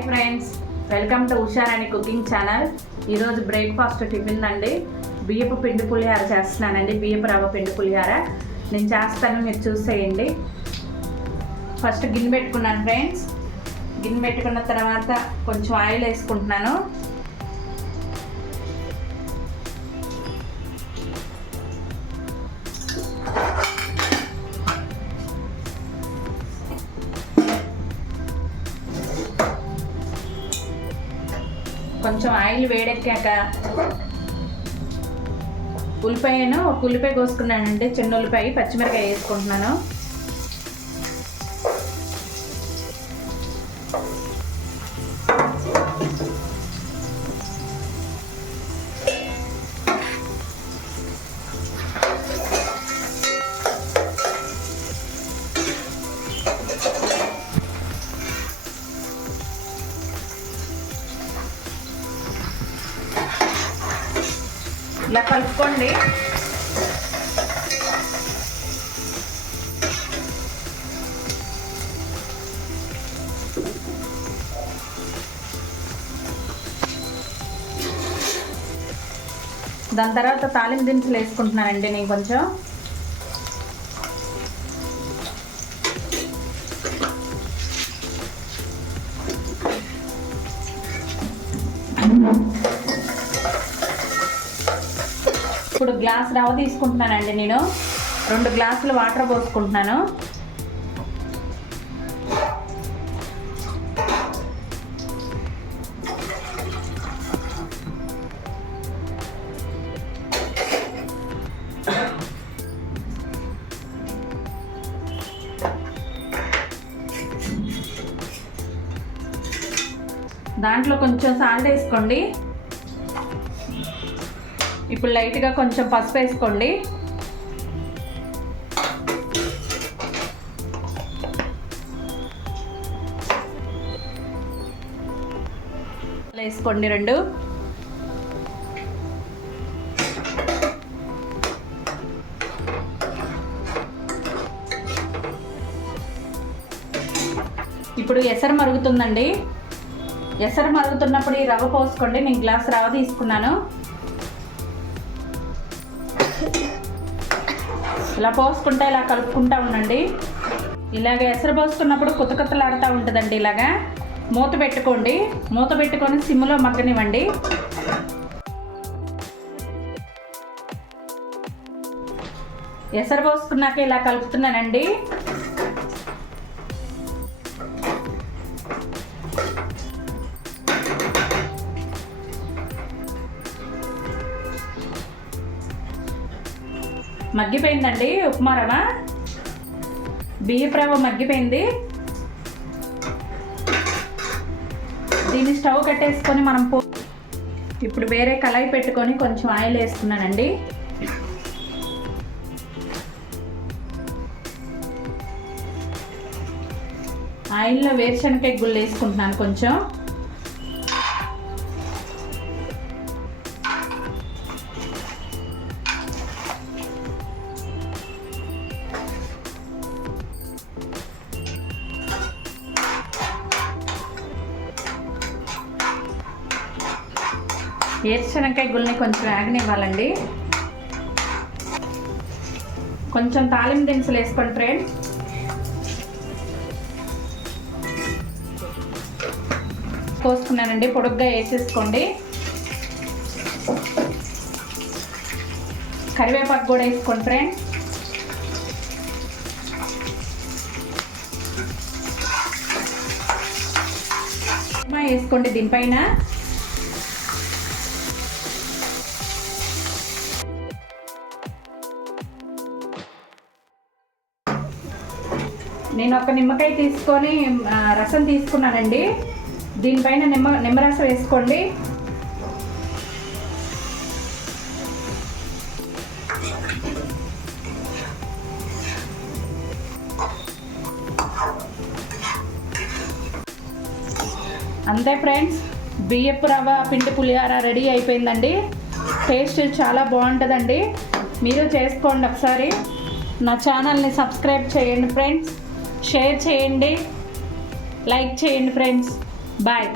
Hi friends welcome to Usharani cooking channel. ఈరోజు breakfast tiffin అండి. బియ్యపు పిండి పులిహార చేస్తున్నానండి బియ్యపు రవ్వ పిండి పులిహార. నేను చేస్తాను మీరు చూసేయండి. ఫస్ట్ గిన్నె పెట్టుకున్నాను ఫ్రెండ్స్. గిన్నె పెట్టుకున్న తర్వాత కొంచెం ఆయిల్ వేసుకుంటున్నాను. కొంచెం ఆయిల్ వేడెక్కాక ఉల్లిపాయను ఒక ఉల్లిపాయ కోసుకున్నానండి చిన్న ఉల్లిపాయ పచ్చిమిరకాయ వేసుకుంటున్నాను. ఇలా కలుపుకోండి. దాని తర్వాత తాలింపు దినుసులు వేసుకుంటున్నానండి నేను కొంచెం. ఇప్పుడు గ్లాస్ రవ్వ తీసుకుంటున్నానండి నేను. రెండు గ్లాసులు వాటర్ పోసుకుంటున్నాను. దాంట్లో కొంచెం సాల్ట్ వేసుకోండి. ఇప్పుడు లైట్గా కొంచెం పసుపు వేసుకోండి. వేసుకోండి రెండు. ఇప్పుడు ఎసరు మరుగుతుందండి. ఎసరు మరుగుతున్నప్పుడు ఈ రవ్వ పోసుకోండి. నేను గ్లాస్ రవ్వ తీసుకున్నాను. ఇలా పోసుకుంటా ఇలా కలుపుకుంటా ఉండండి. ఇలాగ ఎసరు పోసుకున్నప్పుడు కుతకుతలాడుతూ ఉంటుందండి ఇలాగా. మూత పెట్టుకోండి. మూత పెట్టుకొని సిమ్లో మగ్గనివ్వండి. ఎసరు పోసుకున్నాక ఇలా కలుపుతున్నానండి. మగ్గిపోయిందండి ఉప్మా రవ బియ్యపు మగ్గిపోయింది. దీన్ని స్టవ్ కట్టేసుకొని మనం పో ఇప్పుడు వేరే కళాయి పెట్టుకొని కొంచెం ఆయిల్ వేసుకున్నానండి ఆయిల్లో వేరుశనగ గుళ్ళు వేసుకుంటున్నాను కొంచెం. ఏర్చనకాయ గుల్ని కొంచెం వేగనివ్వాలండి కొంచెం తాలింపు దినుసులు వేసుకోండి ఫ్రెండ్ కోసుకున్నానండి పొడుగ్గా వేసేసుకోండి. కరివేపాకు కూడా వేసుకోండి ఫ్రెండ్ వేసుకోండి దీనిపైన. నేను ఒక నిమ్మకాయ తీసుకొని రసం తీసుకున్నానండి. దీనిపైన నిమ్మ నిమ్మరసం వేసుకోండి. అంతే ఫ్రెండ్స్ బియ్యపు రవ్వ పిండి పులిహార రెడీ అయిపోయిందండి. టేస్ట్ చాలా బాగుంటుందండి. మీరు చేసుకోండి ఒకసారి. నా ఛానల్ని సబ్స్క్రైబ్ చేయండి ఫ్రెండ్స్. షేర్ చేయండి. లైక్ చేయండి ఫ్రెండ్స్. బాయ్.